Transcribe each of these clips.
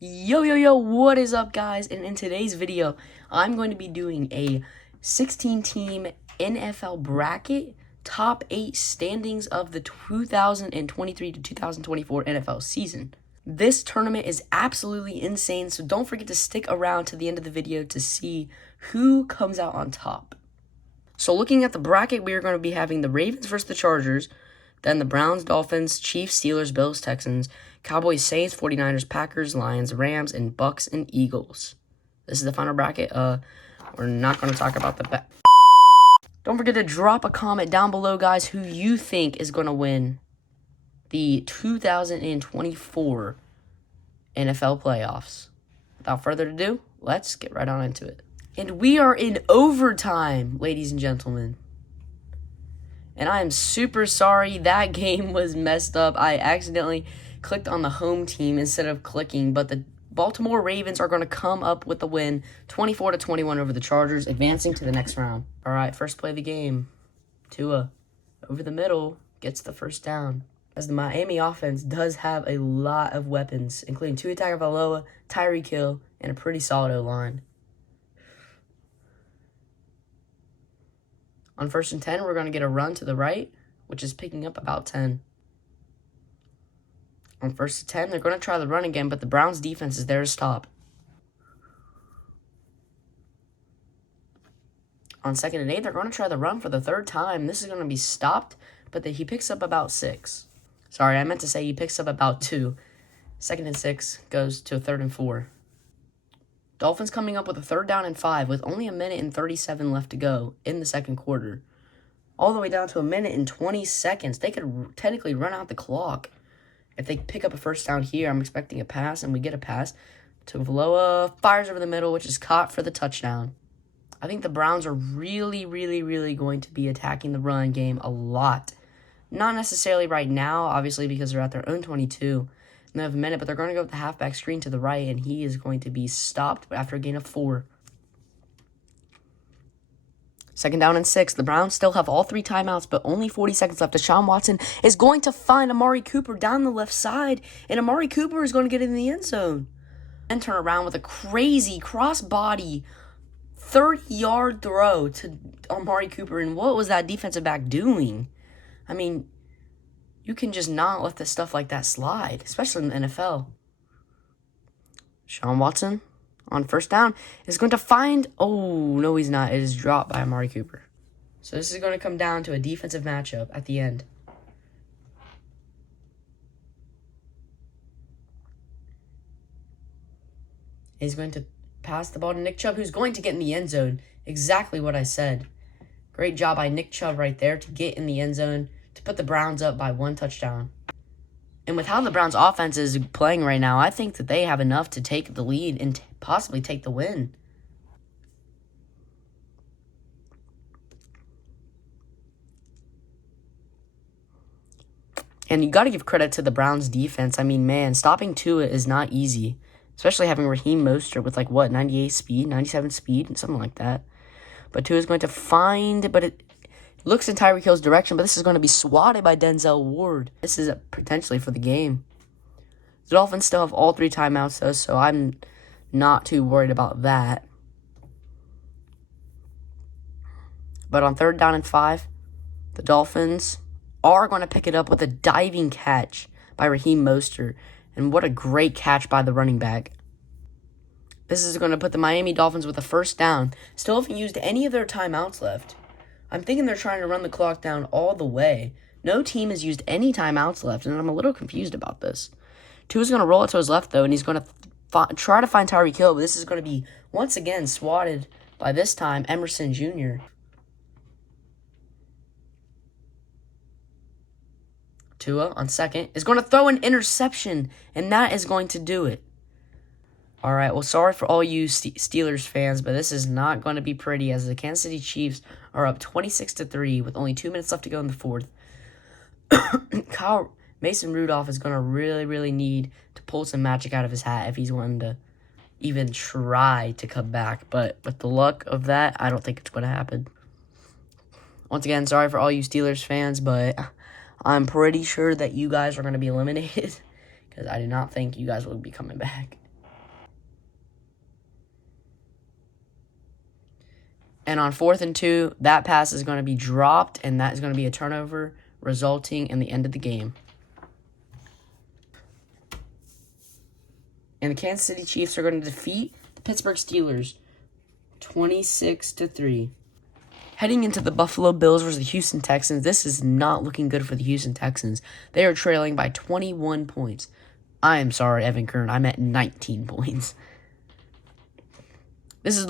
Yo, what is up, guys? And in today's video, I'm going to be doing a 16-team NFL bracket, top 8 standings of the 2023 to 2024 NFL season. This tournament is absolutely insane, so don't forget to stick around to the end of the video to see who comes out on top. So looking at the bracket, we are going to be having the Ravens versus the Chargers, then the Browns, Dolphins, Chiefs, Steelers, Bills, Texans, Cowboys, Saints, 49ers, Packers, Lions, Rams, and Bucks and Eagles. This is the final bracket. We're not going to talk about the Don't forget to drop a comment down below, guys, who you think is going to win the 2024 NFL playoffs. Without further ado, let's get right on into it. And we are in overtime, ladies and gentlemen. And I am super sorry that game was messed up. I accidentally clicked on the home team instead of clicking, but the Baltimore Ravens are going to come up with the win, 24-21 over the Chargers, advancing to the next round. All right, first play of the game. Tua, over the middle, gets the first down. As the Miami offense does have a lot of weapons, including Tua Tagovailoa, Tyreek Hill, and a pretty solid O-line. On 1st and 10, we're going to get a run to the right, which is picking up about 10. On 1st and 10, they're going to try the run again, but the Browns' defense is there to stop. On 2nd and 8, they're going to try the run for the 3rd time. This is going to be stopped, but he picks up about 6. Sorry, I meant to say he picks up about 2. 2nd and 6 goes to a 3rd and 4. Dolphins coming up with a 3rd down and 5 with only 1:37 left to go in the second quarter. All the way down to 1:20. They could technically run out the clock. If they pick up a 1st down here, I'm expecting a pass, and we get a pass. Tagovailoa fires over the middle, which is caught for the touchdown. I think the Browns are really going to be attacking the run game a lot. Not necessarily right now, obviously, because they're at their own 22. They have a minute, but they're going to go with the halfback screen to the right, and he is going to be stopped after a gain of 4. 2nd down and 6. The Browns still have all 3 timeouts, but only 40 seconds left. Deshaun Watson is going to find Amari Cooper down the left side, and Amari Cooper is going to get in the end zone. And turn around with a crazy cross-body 30-yard throw to Amari Cooper, and what was that defensive back doing? I mean, you can just not let the stuff like that slide, especially in the NFL. Deshaun Watson, on 1st down, is going to find... Oh, no, he's not. It is dropped by Amari Cooper. So this is going to come down to a defensive matchup at the end. He's going to pass the ball to Nick Chubb, who's going to get in the end zone. Exactly what I said. Great job by Nick Chubb right there to get in the end zone, to put the Browns up by 1 touchdown. And with how the Browns' offense is playing right now, I think that they have enough to take the lead and possibly take the win. And you got to give credit to the Browns' defense. I mean, man, stopping Tua is not easy, especially having Raheem Mostert with 98 speed, 97 speed, something like that. But Tua is going to find, but it looks in Tyreek Hill's direction, but this is going to be swatted by Denzel Ward. This is potentially for the game. The Dolphins still have all 3 timeouts, though, so I'm not too worried about that. But on 3rd down and 5, the Dolphins are going to pick it up with a diving catch by Raheem Mostert. And what a great catch by the running back. This is going to put the Miami Dolphins with a 1st down. Still haven't used any of their timeouts left. I'm thinking they're trying to run the clock down all the way. No team has used any timeouts left, and I'm a little confused about this. Tua's going to roll it to his left, though, and he's going to try to find Tyreek Hill, but this is going to be, once again, swatted by, this time, Emerson Jr. Tua, on 2nd, is going to throw an interception, and that is going to do it. All right, well, sorry for all you Steelers fans, but this is not going to be pretty as the Kansas City Chiefs are up 26-3 with only 2 minutes left to go in the 4th. Mason Rudolph is going to really need to pull some magic out of his hat if he's wanting to even try to come back. But with the luck of that, I don't think it's going to happen. Once again, sorry for all you Steelers fans, but I'm pretty sure that you guys are going to be eliminated because I do not think you guys will be coming back. And on 4th and 2, that pass is going to be dropped, and that is going to be a turnover, resulting in the end of the game. And the Kansas City Chiefs are going to defeat the Pittsburgh Steelers 26-3. Heading into the Buffalo Bills versus the Houston Texans, this is not looking good for the Houston Texans. They are trailing by 21 points. I am sorry, Evan Kern. I'm at 19 points. This is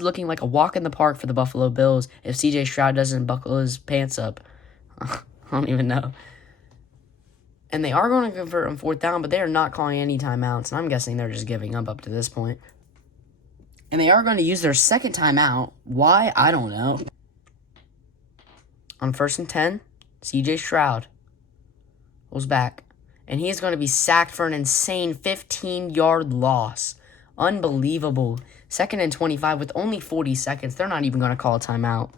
looking like a walk in the park for the Buffalo Bills if C.J. Stroud doesn't buckle his pants up. I don't even know. And they are going to convert on 4th down, but they are not calling any timeouts. And I'm guessing they're just giving up to this point. And they are going to use their second timeout. Why? I don't know. On 1st and 10, C.J. Stroud goes back. And he is going to be sacked for an insane 15-yard loss. Unbelievable. 2nd and 25 with only 40 seconds. They're not even going to call a timeout.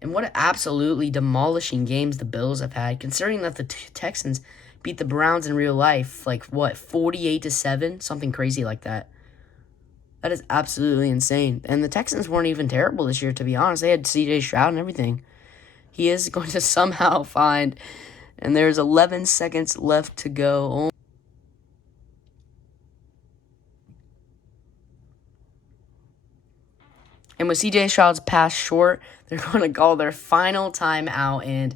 And what absolutely demolishing games the Bills have had, considering that the Texans beat the Browns in real life, 48-7? Something crazy like that. That is absolutely insane. And the Texans weren't even terrible this year, to be honest. They had C.J. Stroud and everything. He is going to somehow find, and there's 11 seconds left to go. And with C.J. Stroud's pass short, they're going to call their final timeout. And,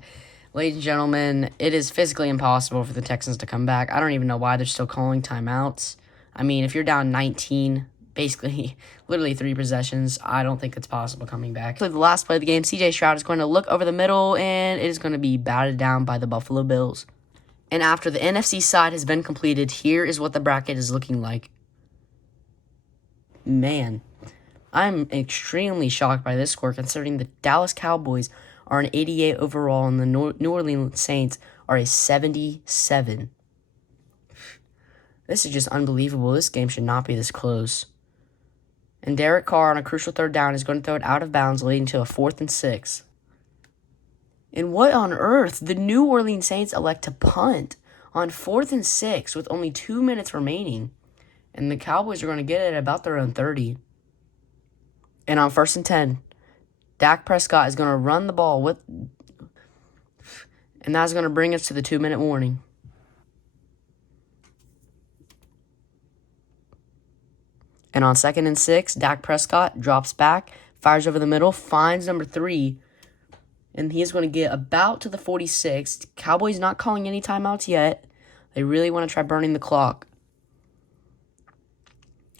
ladies and gentlemen, it is physically impossible for the Texans to come back. I don't even know why they're still calling timeouts. I mean, if you're down 19, basically, literally 3 possessions, I don't think it's possible coming back. For the last play of the game, C.J. Stroud is going to look over the middle, and it is going to be batted down by the Buffalo Bills. And after the NFC side has been completed, here is what the bracket is looking like. Man, I'm extremely shocked by this score, considering the Dallas Cowboys are an 88 overall and the New Orleans Saints are a 77. This is just unbelievable. This game should not be this close. And Derek Carr on a crucial 3rd down is going to throw it out of bounds, leading to a 4th and 6. And what on earth? The New Orleans Saints elect to punt on 4th and 6 with only 2 minutes remaining. And the Cowboys are going to get it at about their own 30. And on 1st and 10, Dak Prescott is going to run the ball and that's going to bring us to the 2-minute warning. And on 2nd and 6, Dak Prescott drops back, fires over the middle, finds number 3, and he is going to get about to the 46. Cowboys not calling any timeouts yet. They really want to try burning the clock.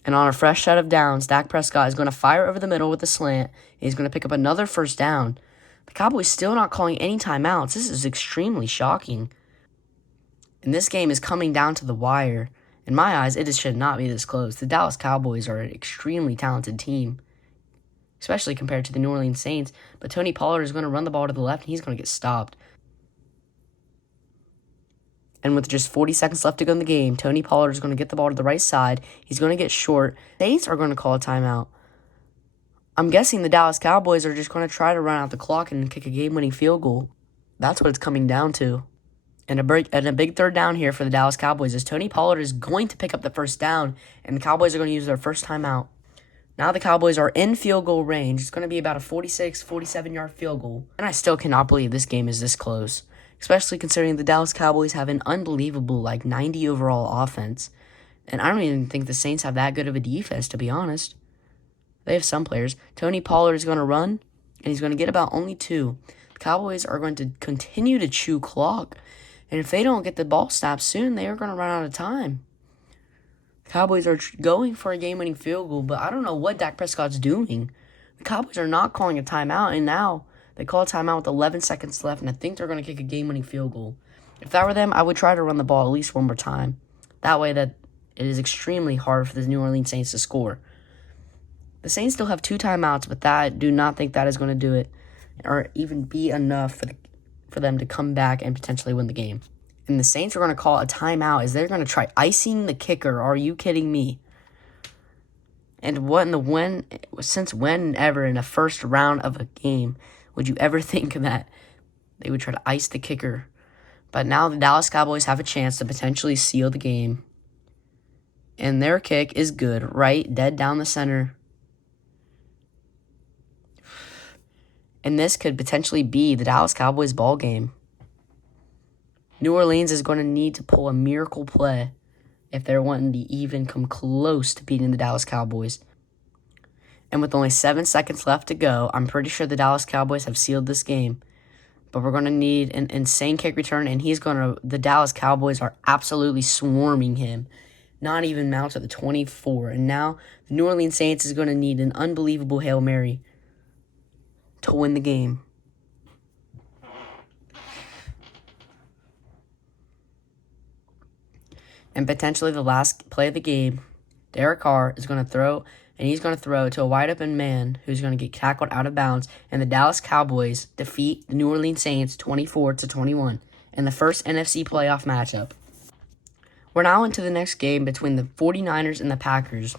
And on a fresh set of downs, Dak Prescott is going to fire over the middle with a slant. He's going to pick up another 1st down. The Cowboys still not calling any timeouts. This is extremely shocking. And this game is coming down to the wire. In my eyes, it should not be this close. The Dallas Cowboys are an extremely talented team, especially compared to the New Orleans Saints. But Tony Pollard is going to run the ball to the left, and he's going to get stopped. And with just 40 seconds left to go in the game, Tony Pollard is going to get the ball to the right side. He's going to get short. Saints are going to call a timeout. I'm guessing the Dallas Cowboys are just going to try to run out the clock and kick a game-winning field goal. That's what it's coming down to. And a big 3rd down here for the Dallas Cowboys as Tony Pollard is going to pick up the 1st down, and the Cowboys are going to use their first timeout. Now the Cowboys are in field goal range. It's going to be about a 46, 47-yard field goal. And I still cannot believe this game is this close, especially considering the Dallas Cowboys have an unbelievable 90 overall offense. And I don't even think the Saints have that good of a defense, to be honest. They have some players. Tony Pollard is going to run, and he's going to get about only 2. The Cowboys are going to continue to chew clock. And if they don't get the ball snapped soon, they are going to run out of time. The Cowboys are going for a game-winning field goal, but I don't know what Dak Prescott's doing. The Cowboys are not calling a timeout, and now they call a timeout with 11 seconds left, and I think they're going to kick a game-winning field goal. If that were them, I would try to run the ball at least one more time. That way that it is extremely hard for the New Orleans Saints to score. The Saints still have 2 timeouts, but I do not think that is going to do it or even be enough for them to come back and potentially win the game. And the Saints are going to call a timeout as they're going to try icing the kicker. Are you kidding me? And since whenever in the first round of a game would you ever think that they would try to ice the kicker? But now the Dallas Cowboys have a chance to potentially seal the game. And their kick is good, right? Dead down the center. And this could potentially be the Dallas Cowboys ball game. New Orleans is going to need to pull a miracle play if they're wanting to even come close to beating the Dallas Cowboys. And with only 7 seconds left to go, I'm pretty sure the Dallas Cowboys have sealed this game. But we're going to need an insane kick return, and the Dallas Cowboys are absolutely swarming him. Not even out to the 24. And now the New Orleans Saints is going to need an unbelievable Hail Mary to win the game. And potentially the last play of the game, Derek Carr is going to throw, and he's going to throw to a wide-open man who's going to get tackled out of bounds, and the Dallas Cowboys defeat the New Orleans Saints 24-21 in the first NFC playoff matchup. We're now into the next game between the 49ers and the Packers.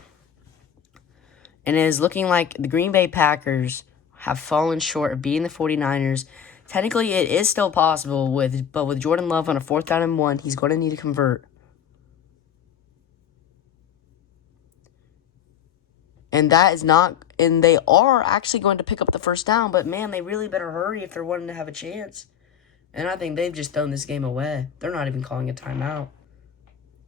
And it is looking like the Green Bay Packers have fallen short of beating the 49ers. Technically, it is still possible, but with Jordan Love on a 4th down and 1, he's going to need to convert. And they are actually going to pick up the first down, but man, they really better hurry if they're wanting to have a chance. And I think they've just thrown this game away. They're not even calling a timeout.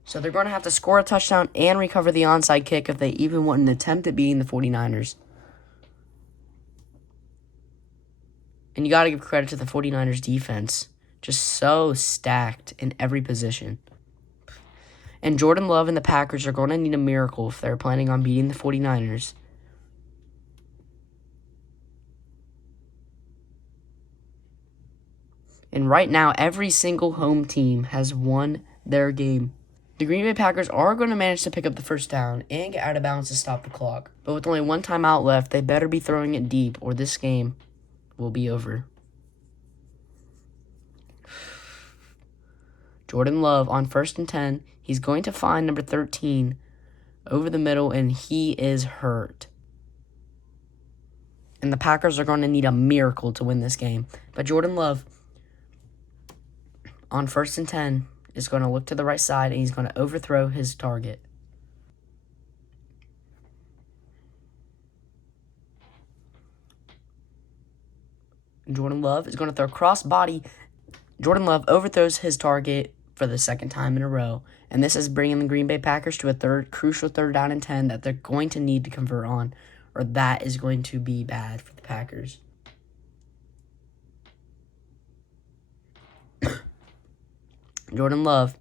So they're going to have to score a touchdown and recover the onside kick if they even want an attempt at beating the 49ers. And you got to give credit to the 49ers defense. Just so stacked in every position. And Jordan Love and the Packers are going to need a miracle if they're planning on beating the 49ers. And right now, every single home team has won their game. The Green Bay Packers are going to manage to pick up the first down and get out of bounds to stop the clock. But with only one timeout left, they better be throwing it deep or this game will be over. Jordan Love on 1st and 10. He's going to find number 13 over the middle, and he is hurt. And the Packers are going to need a miracle to win this game. But Jordan Love on 1st and 10 is going to look to the right side, and he's going to overthrow his target. Jordan Love is going to throw cross-body. Jordan Love overthrows his target for the 2nd time in a row. And this is bringing the Green Bay Packers to a crucial 3rd down and 10 that they're going to need to convert on, or that is going to be bad for the Packers. Jordan Love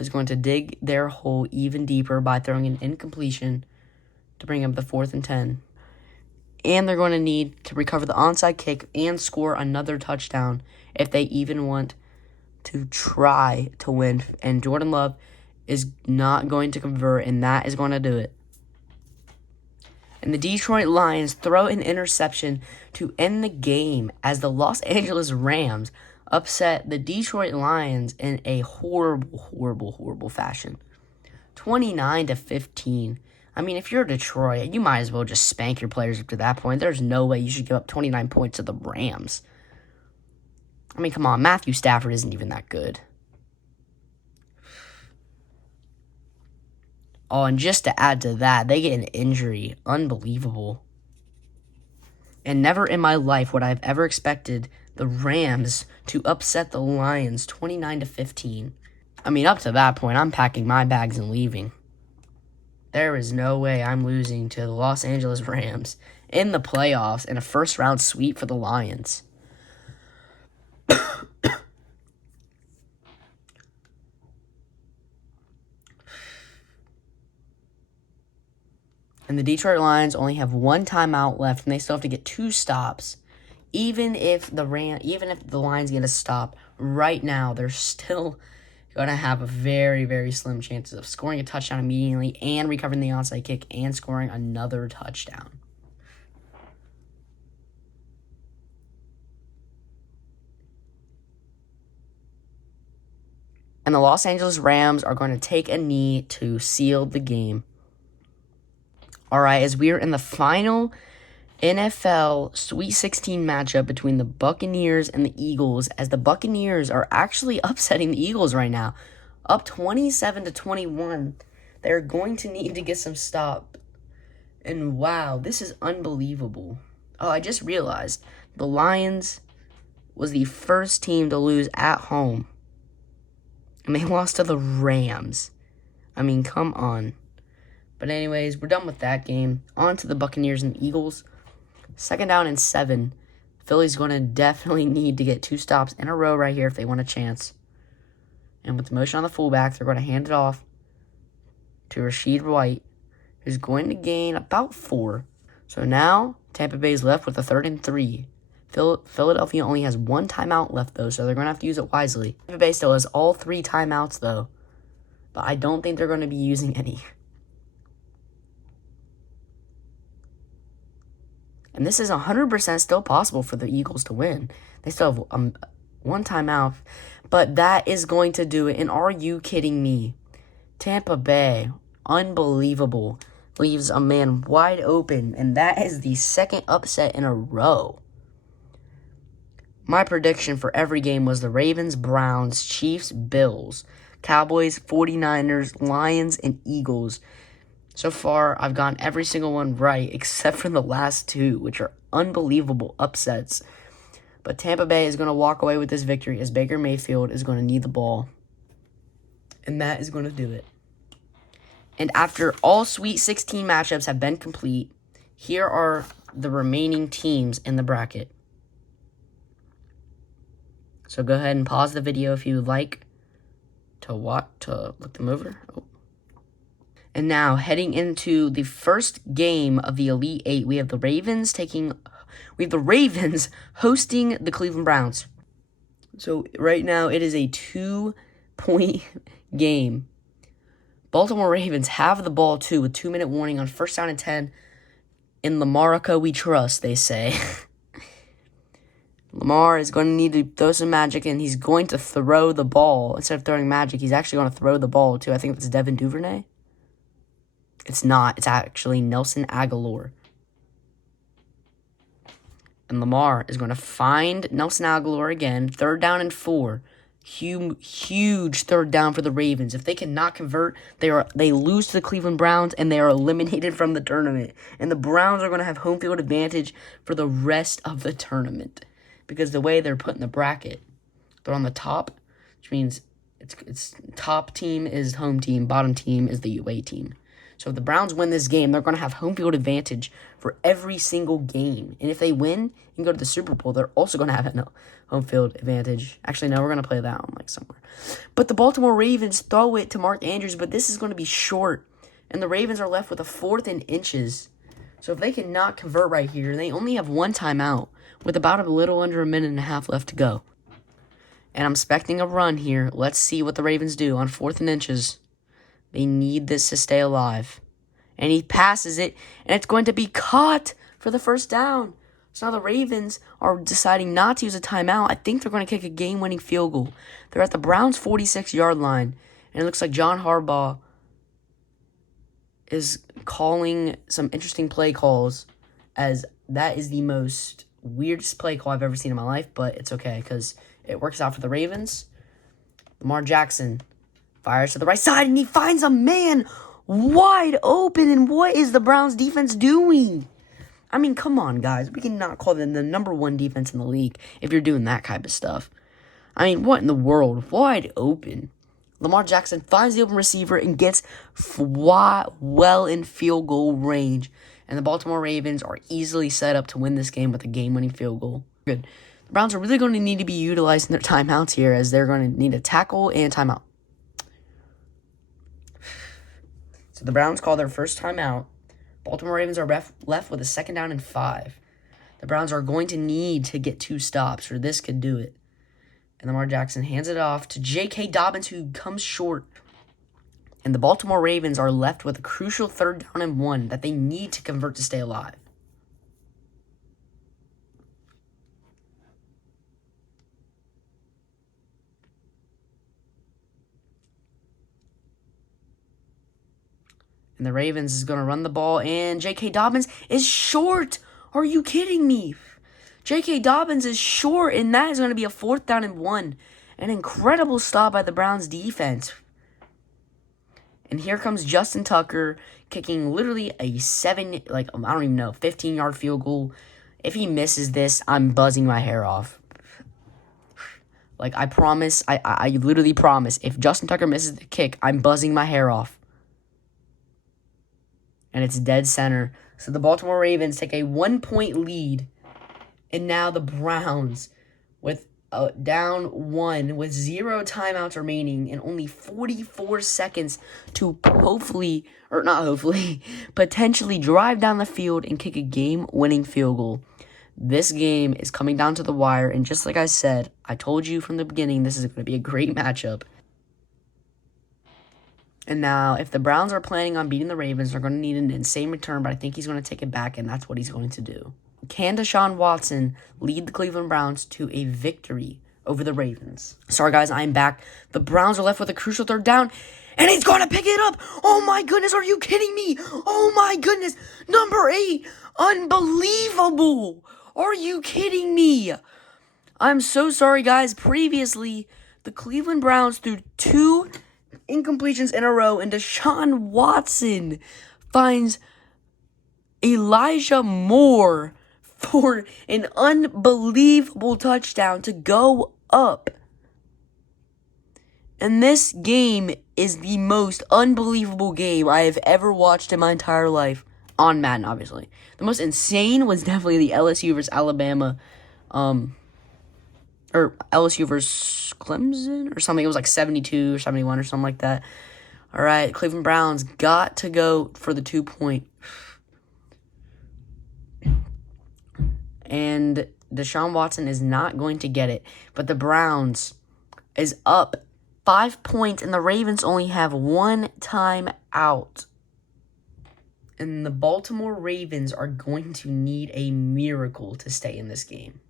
is going to dig their hole even deeper by throwing an incompletion to bring up the 4th and 10. And they're going to need to recover the onside kick and score another touchdown if they even want to try to win. And Jordan Love is not going to convert, and that is going to do it. And the Detroit Lions throw an interception to end the game as the Los Angeles Rams upset the Detroit Lions in a horrible fashion. 29-15. I mean, if you're Detroit, you might as well just spank your players up to that point. There's no way you should give up 29 points to the Rams. I mean, come on, Matthew Stafford isn't even that good. Oh, and just to add to that, they get an injury. Unbelievable. And never in my life would I have ever expected the Rams to upset the Lions 29-15. I mean, up to that point, I'm packing my bags and leaving. There is no way I'm losing to the Los Angeles Rams in the playoffs in a first-round sweep for the Lions. And the Detroit Lions only have one timeout left, and they still have to get 2 stops. Even if the Lions get a stop right now, they're still going to have a very, very slim chances of scoring a touchdown immediately and recovering the onside kick and scoring another touchdown. And the Los Angeles Rams are going to take a knee to seal the game. All right, as we are in the final NFL Sweet 16 matchup between the Buccaneers and the Eagles, as the Buccaneers are actually upsetting the Eagles right now. Up 27-21. They're going to need to get some stop. And wow, this is unbelievable. Oh, I just realized the Lions was the first team to lose at home. And they lost to the Rams. I mean, come on. But anyways, we're done with that game. On to the Buccaneers and Eagles. 2nd down and 7. Philly's going to definitely need to get 2 stops in a row right here if they want a chance. And with the motion on the fullback, they're going to hand it off to Rashid White, who's going to gain about 4. So now, Tampa Bay's left with a 3rd and 3. Philadelphia only has 1 timeout left, though, so they're going to have to use it wisely. Tampa Bay still has all 3 timeouts, though. But I don't think they're going to be using any. And this is 100% still possible for the Eagles to win. They still have 1 timeout. But that is going to do it. And are you kidding me? Tampa Bay, unbelievable, leaves a man wide open. And that is the 2nd upset in a row. My prediction for every game was the Ravens, Browns, Chiefs, Bills, Cowboys, 49ers, Lions, and Eagles. So far, I've gotten every single one right except for the last 2, which are unbelievable upsets. But Tampa Bay is going to walk away with this victory as Baker Mayfield is going to need the ball. And that is going to do it. And after all Sweet 16 matchups have been complete, here are the remaining teams in the bracket. So go ahead and pause the video if you would like to look them over. Oh. And now, heading into the first game of the Elite 8, we have the Ravens hosting the Cleveland Browns. So right now, it is a 2-point game. Baltimore Ravens have the ball, too, with 2-minute warning on 1st down and 10. In Lamarica we trust, they say. Lamar is going to need to throw some magic, and he's going to throw the ball. Instead of throwing magic, he's actually going to throw the ball, too. I think it's Devin Duvernay. It's not. It's actually Nelson Aguilar. And Lamar is going to find Nelson Aguilar again. 3rd down and 4. Huge 3rd down for the Ravens. If they cannot convert, they lose to the Cleveland Browns, and they are eliminated from the tournament. And the Browns are going to have home field advantage for the rest of the tournament. Because the way they're put in the bracket, they're on the top, which means it's top team is home team, bottom team is the away team. So if the Browns win this game, they're going to have home field advantage for every single game. And if they win and go to the Super Bowl, they're also going to have a home field advantage. Actually, no, we're going to play that one somewhere. But the Baltimore Ravens throw it to Mark Andrews, but this is going to be short. And the Ravens are left with a 4th and inches. So if they cannot convert right here, they only have 1 timeout with about a little under a minute and a half left to go. And I'm expecting a run here. Let's see what the Ravens do on 4th and inches. They need this to stay alive. And he passes it, and it's going to be caught for the 1st down. So now the Ravens are deciding not to use a timeout. I think they're going to kick a game-winning field goal. They're at the Browns' 46-yard line, and it looks like John Harbaugh is calling some interesting play calls, as that is the most weirdest play call I've ever seen in my life, but it's okay because it works out for the Ravens. Lamar Jackson fires to the right side, and he finds a man wide open. And what is the Browns defense doing? I mean, come on, guys. We cannot call them the number 1 defense in the league if you're doing that kind of stuff. I mean, what in the world? Wide open. Lamar Jackson finds the open receiver and gets well in field goal range. And the Baltimore Ravens are easily set up to win this game with a game-winning field goal. Good. The Browns are really going to need to be utilizing their timeouts here, as they're going to need a tackle and timeout. So the Browns call their first timeout. Baltimore Ravens are left with a 2nd down and 5. The Browns are going to need to get 2 stops, or this could do it. And Lamar Jackson hands it off to J.K. Dobbins, who comes short. And the Baltimore Ravens are left with a crucial 3rd down and 1 that they need to convert to stay alive. And the Ravens is going to run the ball, and J.K. Dobbins is short. Are you kidding me? J.K. Dobbins is short, and that is going to be a 4th down and 1. An incredible stop by the Browns defense. And here comes Justin Tucker kicking literally a 15-yard field goal. If he misses this, I'm buzzing my hair off. Like, I promise, I literally promise, if Justin Tucker misses the kick, I'm buzzing my hair off. And it's dead center. So the Baltimore Ravens take a 1-point lead. And now the Browns, with down 1 with 0 timeouts remaining and only 44 seconds to potentially drive down the field and kick a game-winning field goal. This game is coming down to the wire, and just like I said, I told you from the beginning, this is going to be a great matchup. And now, if the Browns are planning on beating the Ravens, they're going to need an insane return, but I think he's going to take it back, and that's what he's going to do. Can Deshaun Watson lead the Cleveland Browns to a victory over the Ravens? Sorry, guys, I'm back. The Browns are left with a crucial third down, and he's going to pick it up. Oh, my goodness, are you kidding me? Oh, my goodness, number 8, unbelievable. Are you kidding me? I'm so sorry, guys. Previously, the Cleveland Browns threw 2 incompletions in a row, and Deshaun Watson finds Elijah Moore for an unbelievable touchdown to go up. And this game is the most unbelievable game I have ever watched in my entire life. On Madden, obviously. The most insane was definitely the LSU versus Alabama, or LSU versus Clemson or something. It was like 72 or 71 or something like that. All right, Cleveland Browns got to go for the 2-point. And Deshaun Watson is not going to get it. But the Browns is up 5 points, and the Ravens only have 1 time out. And the Baltimore Ravens are going to need a miracle to stay in this game.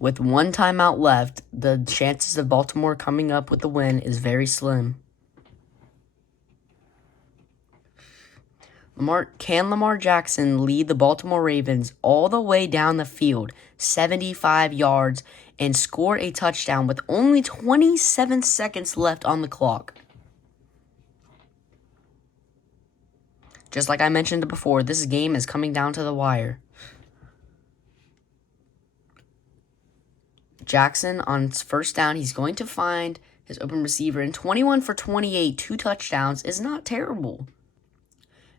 With 1 timeout left, the chances of Baltimore coming up with the win is very slim. Can Lamar Jackson lead the Baltimore Ravens all the way down the field, 75 yards, and score a touchdown with only 27 seconds left on the clock? Just like I mentioned before, this game is coming down to the wire. Jackson on first down, he's going to find his open receiver, and 21 for 28, 2 touchdowns is not terrible.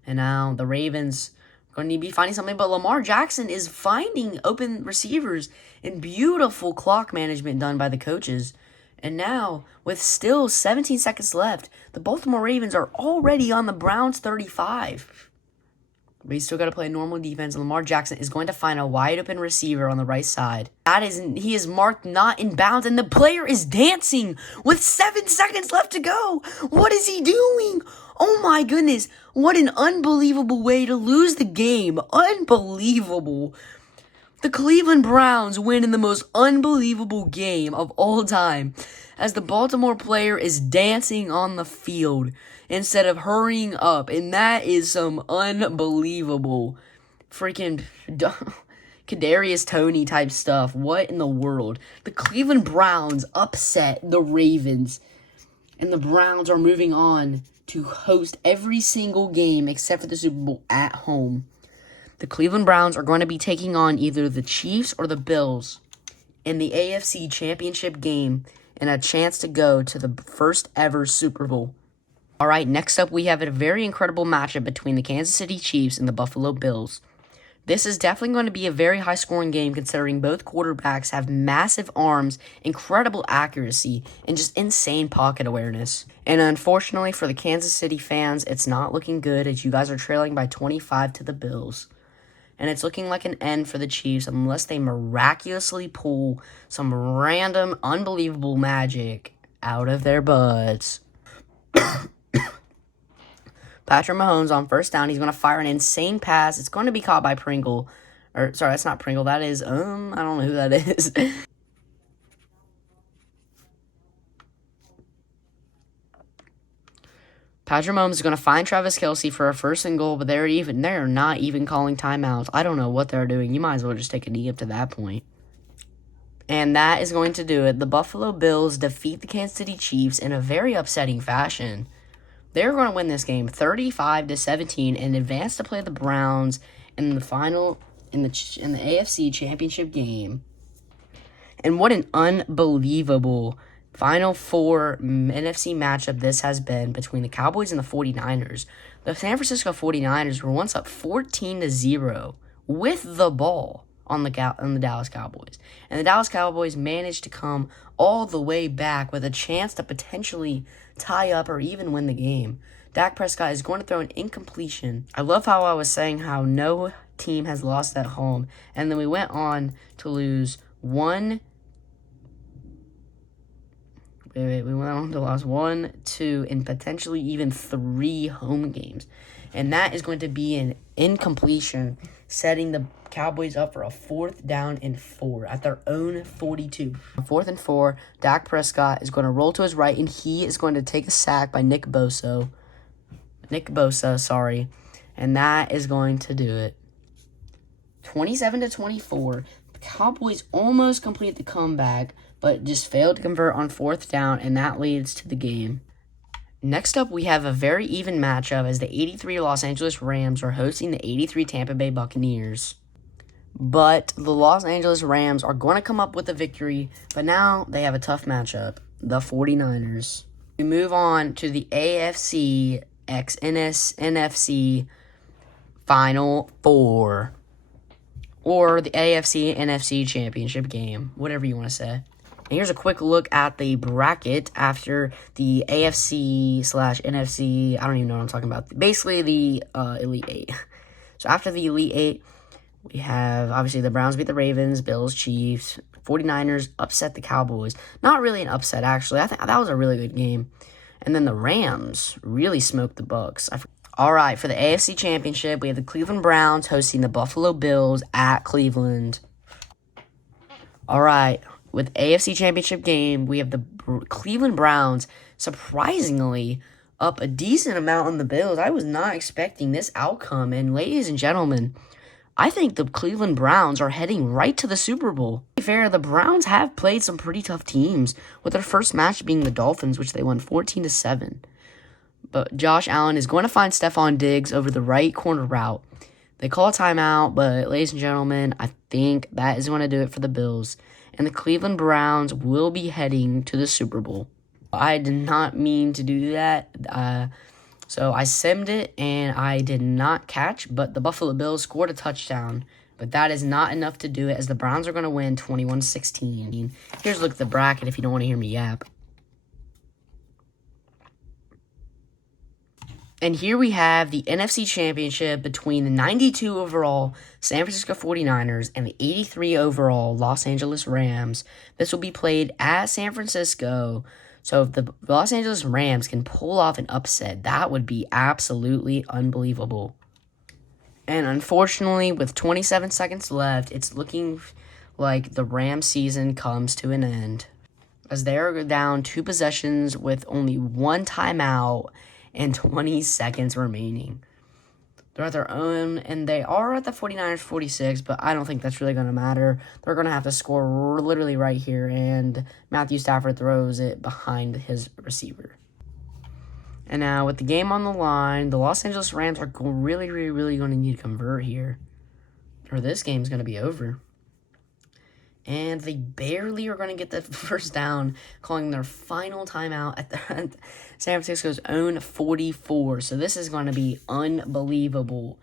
And now the Ravens are going to be finding something, but Lamar Jackson is finding open receivers and beautiful clock management done by the coaches. And now, with still 17 seconds left, the Baltimore Ravens are already on the Browns 35. But he's still got to play normal defense. Lamar Jackson is going to find a wide open receiver on the right side. He is marked not in bounds, and the player is dancing with 7 seconds left to go. What is he doing? Oh my goodness. What an unbelievable way to lose the game. Unbelievable. The Cleveland Browns win in the most unbelievable game of all time, as the Baltimore player is dancing on the field instead of hurrying up. And that is some unbelievable freaking Kadarius Toney type stuff. What in the world? The Cleveland Browns upset the Ravens, and the Browns are moving on to host every single game except for the Super Bowl at home. The Cleveland Browns are going to be taking on either the Chiefs or the Bills in the AFC Championship game and a chance to go to the first ever Super Bowl. All right, next up we have a very incredible matchup between the Kansas City Chiefs and the Buffalo Bills. This is definitely going to be a very high-scoring game considering both quarterbacks have massive arms, incredible accuracy, and just insane pocket awareness. And unfortunately for the Kansas City fans, it's not looking good as you guys are trailing by 25 to the Bills. And it's looking like an end for the Chiefs unless they miraculously pull some random, unbelievable magic out of their butts. Patrick Mahomes on first down. He's going to fire an insane pass. It's going to be caught by Pringle. Sorry, that's not Pringle. That is, I don't know who that is. Patrick Mahomes is going to find Travis Kelce for a first and goal, but they're not even calling timeouts. I don't know what they're doing. You might as well just take a knee up to that point. And that is going to do it. The Buffalo Bills defeat the Kansas City Chiefs in a very upsetting fashion. They're going to win this game 35-17 and advance to play the Browns in the final in the AFC Championship game. And what an unbelievable Final Four NFC matchup this has been between the Cowboys and the 49ers. The San Francisco 49ers were once up 14-0 with the ball on the Dallas Cowboys. And the Dallas Cowboys managed to come all the way back with a chance to potentially tie up or even win the game. Dak Prescott is going to throw an incompletion. I love how I was saying how no team has lost at home. And then we went on to lose we went on to lose 1, 2, and potentially even 3 home games. And that is going to be an incompletion, setting the Cowboys up for a 4th down and 4 at their own 42. 4th and 4, Dak Prescott is going to roll to his right, and he is going to take a sack by Nick Bosa, and that is going to do it. 27-24, the Cowboys almost complete the comeback, but just failed to convert on 4th down, and that leads to the game. Next up, we have a very even matchup as the 83 Los Angeles Rams are hosting the 83 Tampa Bay Buccaneers. But the Los Angeles Rams are going to come up with a victory, but now they have a tough matchup, the 49ers. We move on to the AFC x NFC Final Four, or the AFC NFC Championship game, whatever you want to say. And here's a quick look at the bracket after the AFC/NFC. I don't even know what I'm talking about. Basically, the Elite Eight. So after the Elite Eight, we have, obviously, the Browns beat the Ravens, Bills, Chiefs, 49ers upset the Cowboys. Not really an upset, actually. I think that was a really good game. And then the Rams really smoked the Bucs. All right, for the AFC Championship, we have the Cleveland Browns hosting the Buffalo Bills at Cleveland. All right, with AFC Championship game, we have the Cleveland Browns surprisingly up a decent amount on the Bills. I was not expecting this outcome. And ladies and gentlemen, I think the Cleveland Browns are heading right to the Super Bowl. To be fair, the Browns have played some pretty tough teams, with their first match being the Dolphins, which they won 14-7. But Josh Allen is going to find Stephon Diggs over the right corner route. They call a timeout, but ladies and gentlemen, I think that is going to do it for the Bills. And the Cleveland Browns will be heading to the Super Bowl. I did not mean to do that. So I simmed it, and I did not catch, but the Buffalo Bills scored a touchdown. But that is not enough to do it, as the Browns are going to win 21-16. Here's a look at the bracket if you don't want to hear me yap. And here we have the NFC Championship between the 92 overall San Francisco 49ers and the 83 overall Los Angeles Rams. This will be played at San Francisco. So if the Los Angeles Rams can pull off an upset, that would be absolutely unbelievable. And unfortunately, with 27 seconds left, it's looking like the Rams season comes to an end, as they are down 2 possessions with only 1 timeout and 20 seconds remaining. They're at their own, and they are at the 49ers 46, but I don't think that's really going to matter. They're going to have to score literally right here, and Matthew Stafford throws it behind his receiver. And now, with the game on the line, the Los Angeles Rams are really going to need to convert here, or this game's going to be over. And they barely are going to get the first down, calling their final timeout at San Francisco's own 44. So this is going to be unbelievable.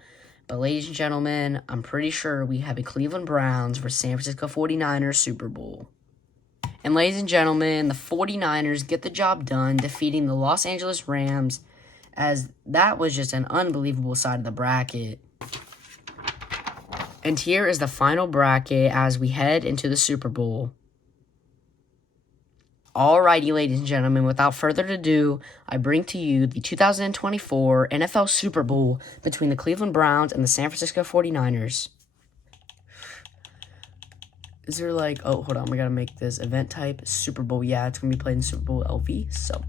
But ladies and gentlemen, I'm pretty sure we have a Cleveland Browns versus San Francisco 49ers Super Bowl. And ladies and gentlemen, the 49ers get the job done, defeating the Los Angeles Rams, as that was just an unbelievable side of the bracket. And here is the final bracket as we head into the Super Bowl. Alrighty, ladies and gentlemen, without further ado, I bring to you the 2024 NFL Super Bowl between the Cleveland Browns and the San Francisco 49ers. Is there like, oh, hold on, we gotta make this event type Super Bowl. Yeah, it's gonna be played in Super Bowl LV, so.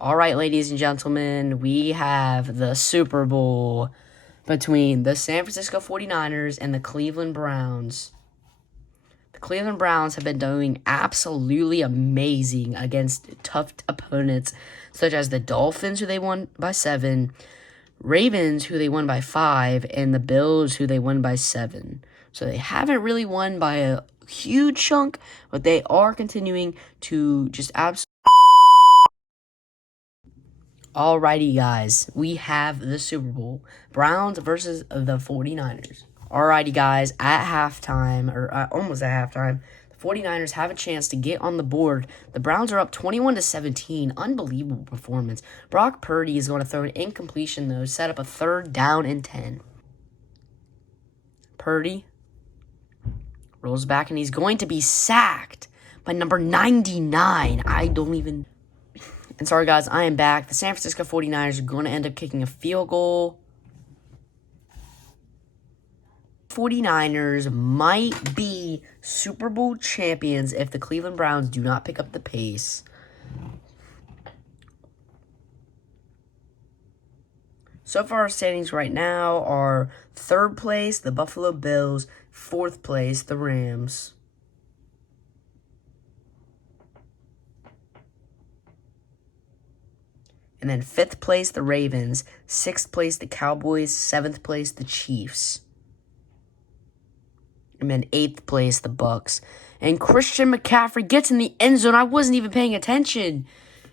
Alright, ladies and gentlemen, we have the Super Bowl between the San Francisco 49ers and the Cleveland Browns. The The Cleveland Browns have been doing absolutely amazing against tough opponents, such as the Dolphins, who they won by 7, Ravens, who they won by 5, and the Bills, who they won by 7. So they haven't really won by a huge chunk, but they are continuing to just absolutely. Alrighty, guys, we have the Super Bowl. Browns versus the 49ers. Alrighty, guys, at halftime, or almost at halftime, the 49ers have a chance to get on the board. The Browns are up 21-17. Unbelievable performance. Brock Purdy is going to throw an incompletion, though, set up a 3rd down and 10. Purdy rolls back, and he's going to be sacked by number 99. And sorry, guys, I am back. The San Francisco 49ers are going to end up kicking a field goal. 49ers might be Super Bowl champions if the Cleveland Browns do not pick up the pace. So far, our standings right now are 3rd place, the Buffalo Bills, 4th place, the Rams. And then 5th place, the Ravens. 6th place, the Cowboys. 7th place, the Chiefs. And then 8th place, the Bucks. And Christian McCaffrey gets in the end zone. I wasn't even paying attention.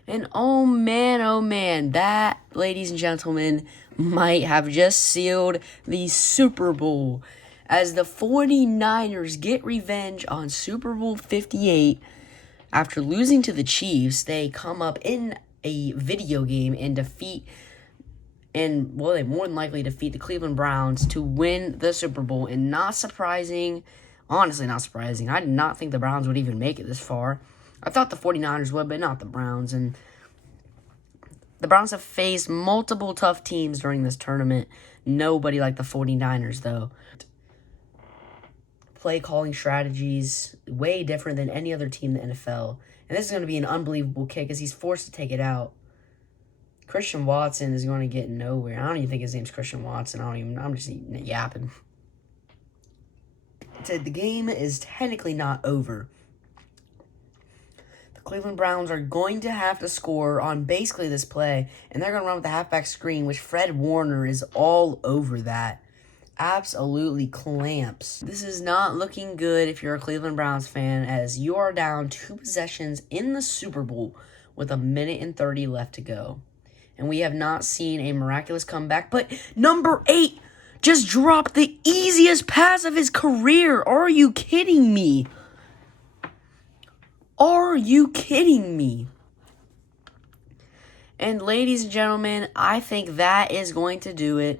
And oh man, that, ladies and gentlemen, might have just sealed the Super Bowl. As the 49ers get revenge on Super Bowl 58. After losing to the Chiefs, they come up in a video game and they more than likely defeat the Cleveland Browns to win the Super Bowl. And honestly not surprising. I did not think the Browns would even make it this far. I thought the 49ers would, but not the Browns. And the Browns have faced multiple tough teams during this tournament. Nobody like the 49ers, though. Play calling strategies way different than any other team in the NFL. And this is going to be an unbelievable kick as he's forced to take it out. Christian Watson is going to get nowhere. I don't even think his name's Christian Watson. I'm just yapping. The game is technically not over. The Cleveland Browns are going to have to score on basically this play, and they're going to run with the halfback screen, which Fred Warner is all over that. Absolutely clamps. This is not looking good if you're a Cleveland Browns fan, as you are down 2 possessions in the Super Bowl with 1:30 left to go. And we have not seen a miraculous comeback, but number 8 just dropped the easiest pass of his career. Are you kidding me? Are you kidding me? And ladies and gentlemen, I think that is going to do it,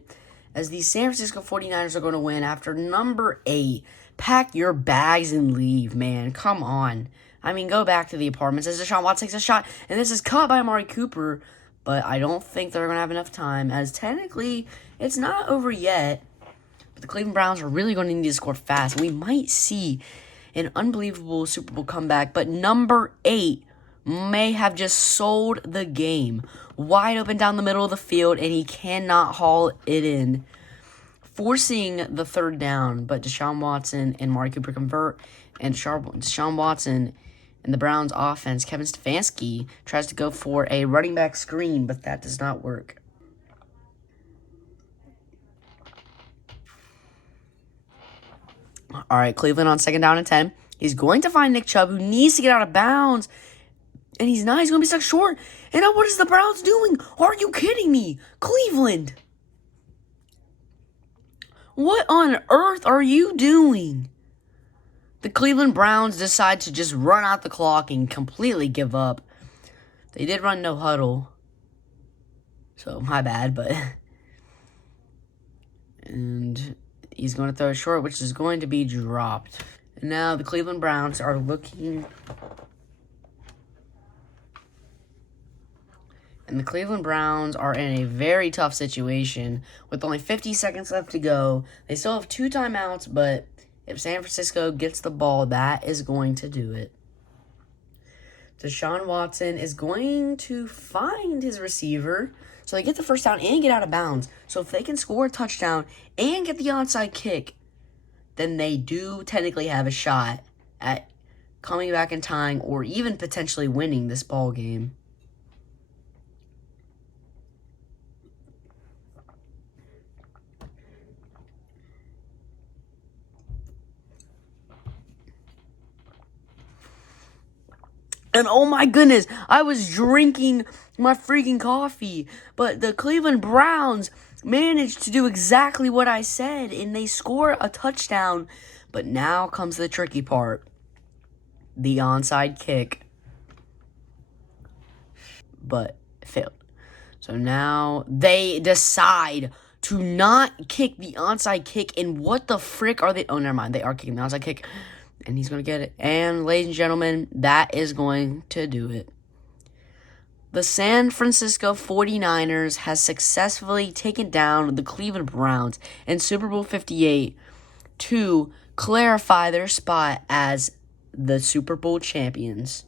as the San Francisco 49ers are going to win after number 8. Pack your bags and leave, man. Come on. I mean, go back to the apartments as Deshaun Watson takes a shot, and this is caught by Amari Cooper, but I don't think they're going to have enough time, as technically it's not over yet. But the Cleveland Browns are really going to need to score fast. We might see an unbelievable Super Bowl comeback, but number 8 may have just sold the game. Wide open down the middle of the field, and he cannot haul it in, forcing the 3rd down. But Deshaun Watson and Amari Cooper convert, and Deshaun Watson and the Browns offense, Kevin Stefanski, tries to go for a running back screen, but that does not work. All right, Cleveland on 2nd down and 10. He's going to find Nick Chubb, who needs to get out of bounds. And he's not. He's going to be stuck short. And now what is the Browns doing? Are you kidding me? Cleveland. What on earth are you doing? The Cleveland Browns decide to just run out the clock and completely give up. They did run no huddle. So, my bad, but... And he's going to throw it short, which is going to be dropped. And now the Cleveland Browns are looking... And the Cleveland Browns are in a very tough situation with only 50 seconds left to go. They still have 2 timeouts, but if San Francisco gets the ball, that is going to do it. Deshaun Watson is going to find his receiver, so they get the 1st down and get out of bounds. So if they can score a touchdown and get the onside kick, then they do technically have a shot at coming back and tying or even potentially winning this ball game. And oh my goodness, I was drinking my freaking coffee, but the Cleveland Browns managed to do exactly what I said, and they score a touchdown. But now comes the tricky part. The onside kick. But failed. So now they decide to not kick the onside kick. And what the frick are they? Oh, never mind. They are kicking the onside kick. And he's going to get it. And ladies and gentlemen, that is going to do it. The San Francisco 49ers has successfully taken down the Cleveland Browns in Super Bowl 58 to clarify their spot as the Super Bowl champions.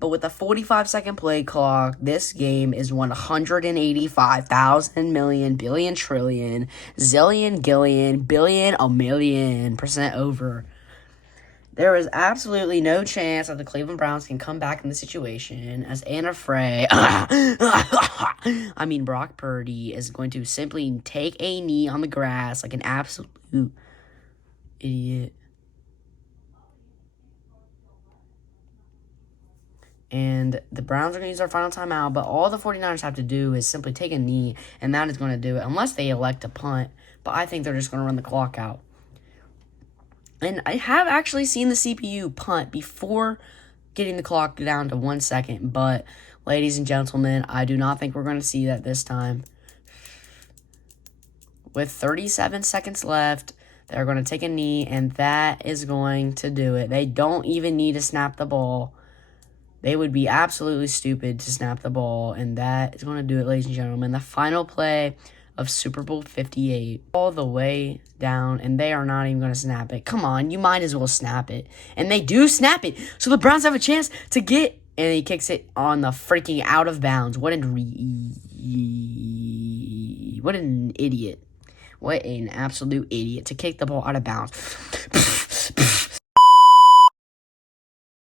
But with a 45-second play clock, this game is 185,000 million billion trillion zillion gillion billion a million % over. There is absolutely no chance that the Cleveland Browns can come back in this situation, as Brock Purdy is going to simply take a knee on the grass like an absolute idiot. And the Browns are going to use their final timeout, but all the 49ers have to do is simply take a knee, and that is going to do it, unless they elect to punt. But I think they're just going to run the clock out. And I have actually seen the CPU punt before getting the clock down to 1 second. But, ladies and gentlemen, I do not think we're going to see that this time. With 37 seconds left, they're going to take a knee, and that is going to do it. They don't even need to snap the ball. They would be absolutely stupid to snap the ball, and that is going to do it, ladies and gentlemen. The final play of Super Bowl 58, all the way down, and they are not even going to snap it. Come on, you might as well snap it. And they do snap it, so the Browns have a chance to get, and he kicks it on the freaking out of bounds. What an idiot. What an absolute idiot to kick the ball out of bounds.